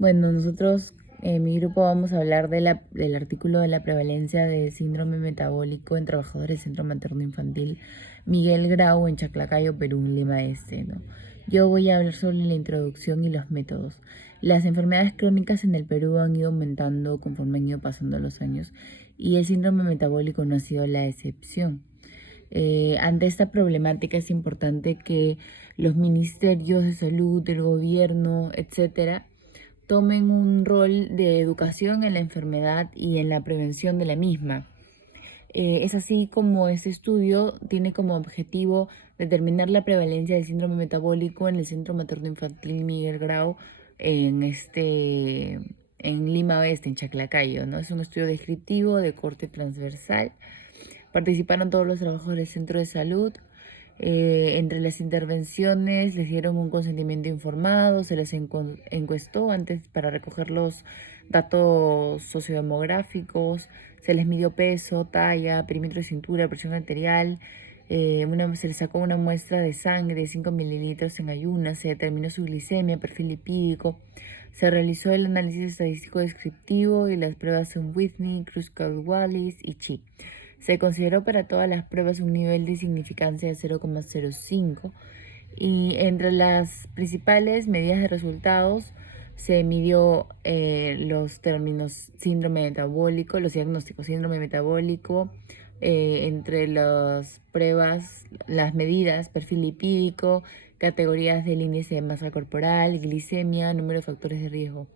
Bueno, nosotros en mi grupo vamos a hablar del artículo de la prevalencia de síndrome metabólico en trabajadores del Centro Materno Infantil Miguel Grau en Chaclacayo, Perú, Lima Este, ¿no? Yo voy a hablar sobre la introducción y los métodos. Las enfermedades crónicas en el Perú han ido aumentando conforme han ido pasando los años y el síndrome metabólico no ha sido la excepción. Ante esta problemática es importante que los ministerios de salud, el gobierno, etcétera, tomen un rol de educación en la enfermedad y en la prevención de la misma. Es así como este estudio tiene como objetivo determinar la prevalencia del síndrome metabólico en el Centro Materno Infantil Miguel Grau en Lima Oeste, en Chaclacayo, ¿no? Es un estudio descriptivo de corte transversal. Participaron todos los trabajadores del centro de salud. Entre las intervenciones les dieron un consentimiento informado, se les encuestó antes para recoger los datos sociodemográficos, se les midió peso, talla, perímetro de cintura, presión arterial, se les sacó una muestra de sangre de 5 mililitros en ayunas, se determinó su glicemia, perfil lipídico, se realizó el análisis estadístico descriptivo y las pruebas en Whitney, Kruskal-Wallis y Chi. Se consideró para todas las pruebas un nivel de significancia de 0,05 y entre las principales medidas de resultados se midió los términos síndrome metabólico, los diagnósticos síndrome metabólico, entre las pruebas, las medidas, perfil lipídico, categorías del índice de masa corporal, glicemia, número de factores de riesgo.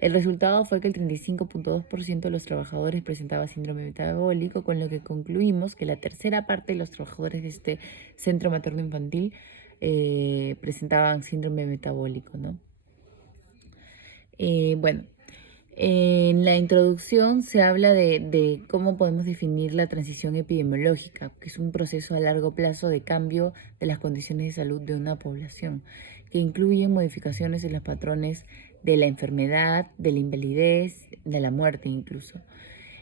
El resultado fue que el 35,2% de los trabajadores presentaba síndrome metabólico, con lo que concluimos que la tercera parte de los trabajadores de este centro materno infantil presentaban síndrome metabólico, ¿no? Bueno, en la introducción se habla de cómo podemos definir la transición epidemiológica, que es un proceso a largo plazo de cambio de las condiciones de salud de una población, que incluye modificaciones en los patrones de la enfermedad, de la invalidez, de la muerte incluso.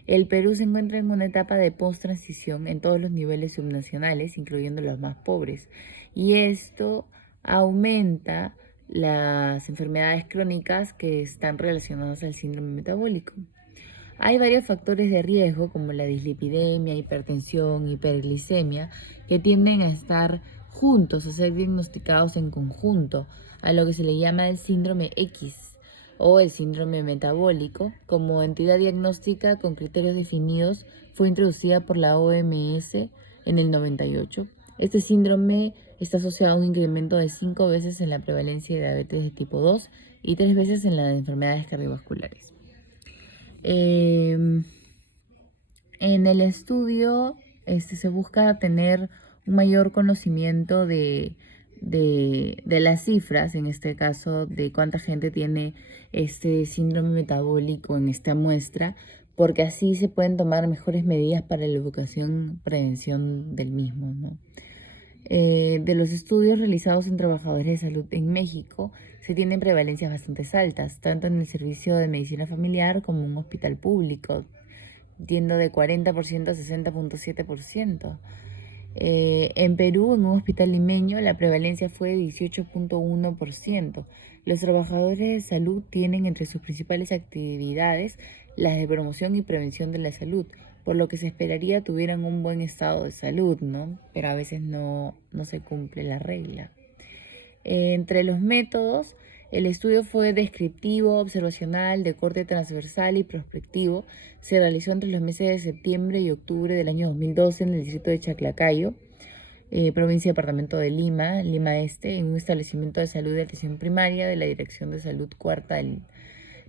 El Perú se encuentra en una etapa de post-transición en todos los niveles subnacionales, incluyendo los más pobres, y esto aumenta las enfermedades crónicas que están relacionadas al síndrome metabólico. Hay varios factores de riesgo como la dislipidemia, hipertensión, hiperglicemia, que tienden a estar juntos, a ser diagnosticados en conjunto, a lo que se le llama el síndrome X o el síndrome metabólico. Como entidad diagnóstica con criterios definidos, fue introducida por la OMS en el 98. Este síndrome está asociado a un incremento de 5 veces en la prevalencia de diabetes de tipo 2 y 3 veces en la de enfermedades cardiovasculares. En el estudio se busca tener un mayor conocimiento de las cifras, en este caso, de cuánta gente tiene este síndrome metabólico en esta muestra, porque así se pueden tomar mejores medidas para la educación, prevención del mismo, ¿no? De los estudios realizados en trabajadores de salud en México, se tienen prevalencias bastante altas, tanto en el servicio de medicina familiar como en un hospital público, yendo de 40% a 60,7%. En Perú, en un hospital limeño, la prevalencia fue de 18,1%. Los trabajadores de salud tienen entre sus principales actividades las de promoción y prevención de la salud, por lo que se esperaría tuvieran un buen estado de salud, ¿no? Pero a veces no se cumple la regla. Entre los métodos, el estudio fue descriptivo, observacional, de corte transversal y prospectivo. Se realizó entre los meses de septiembre y octubre del año 2012 en el distrito de Chaclacayo, provincia y departamento de Lima, Lima Este, en un establecimiento de salud de atención primaria de la Dirección de Salud Cuarta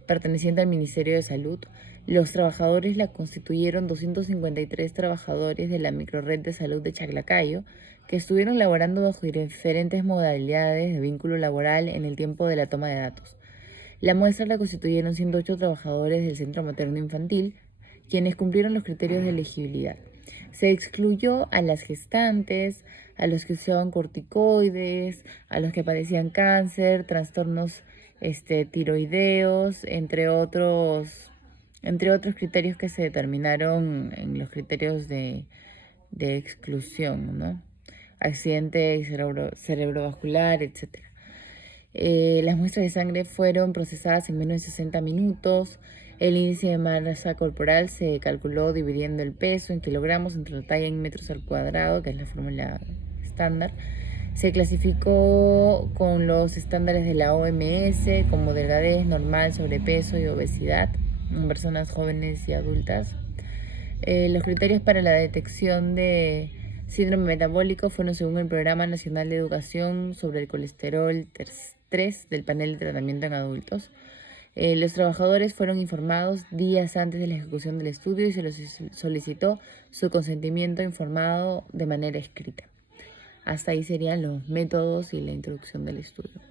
perteneciente al Ministerio de Salud. Los trabajadores la constituyeron 253 trabajadores de la microred de salud de Chaclacayo, que estuvieron laborando bajo diferentes modalidades de vínculo laboral en el tiempo de la toma de datos. La muestra la constituyeron 108 trabajadores del Centro Materno Infantil, quienes cumplieron los criterios de elegibilidad. Se excluyó a las gestantes, a los que usaban corticoides, a los que padecían cáncer, trastornos tiroideos, entre otros criterios que se determinaron en los criterios de exclusión, ¿no? Accidente cerebrovascular, etc. Las muestras de sangre fueron procesadas en menos de 60 minutos. El índice de masa corporal se calculó dividiendo el peso en kilogramos entre la talla en metros al cuadrado, que es la fórmula estándar. Se clasificó con los estándares de la OMS como delgadez, normal, sobrepeso y obesidad en personas jóvenes y adultas. Los criterios para la detección de síndrome metabólico fueron según el Programa Nacional de Educación sobre el Colesterol 3 del panel de tratamiento en adultos. Los trabajadores fueron informados días antes de la ejecución del estudio y se les solicitó su consentimiento informado de manera escrita. Hasta ahí serían los métodos y la introducción del estudio.